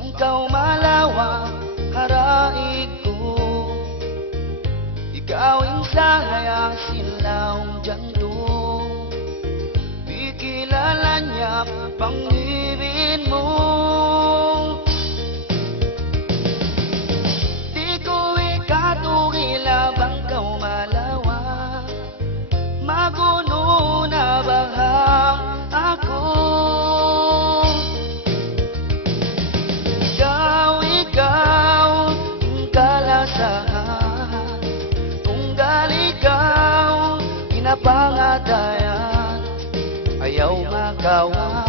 Bangkaw malawa, haraig ko. Ikaw insaya silaong jantong. Di kilala niya pangibig mo. Di ko ikatugila bangkaw malawa. Maguno na bahang ako. Ikaw, kalasahan. Tunggal ikaw, pinapangatayan. Ayaw makawa,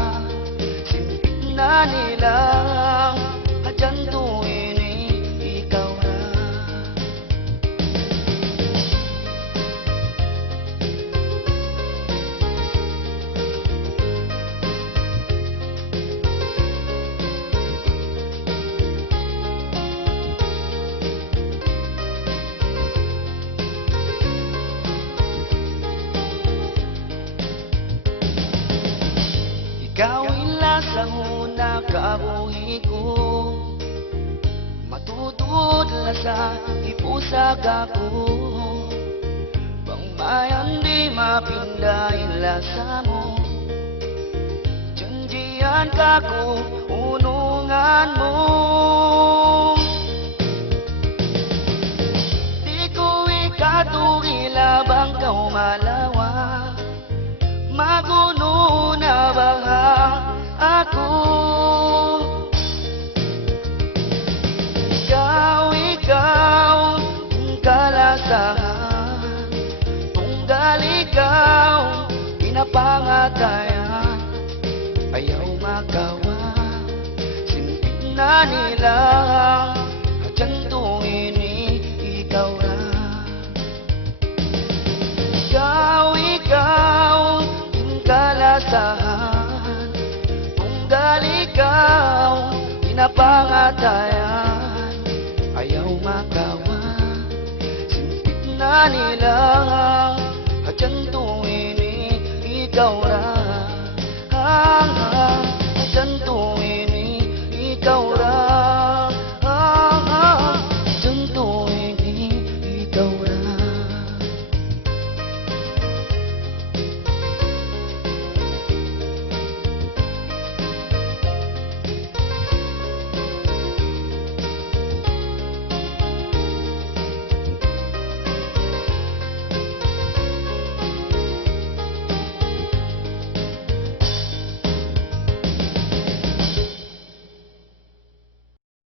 simpit na nilang adyantuin ikaw na. Ikaw ilasa na kabuhi ko. Matutod la sa ipusag ako. Pangmayan di mapinda ilasa mo. Janjian ka ko, unungan mo. Di ko ikatugila bangkaw malawa. Maguno na bahang ako. Ikaw, kalasahan. Tunggal ikaw, pinapangatayan. Ayaw makawa, simpit na nilang adyantuin ikaw na. Ikaw, kalasahan. Tunggal ikaw, pinapangatayan. Ayaw makawa, simpit na nilang adyantuin ikaw na. Adyantuin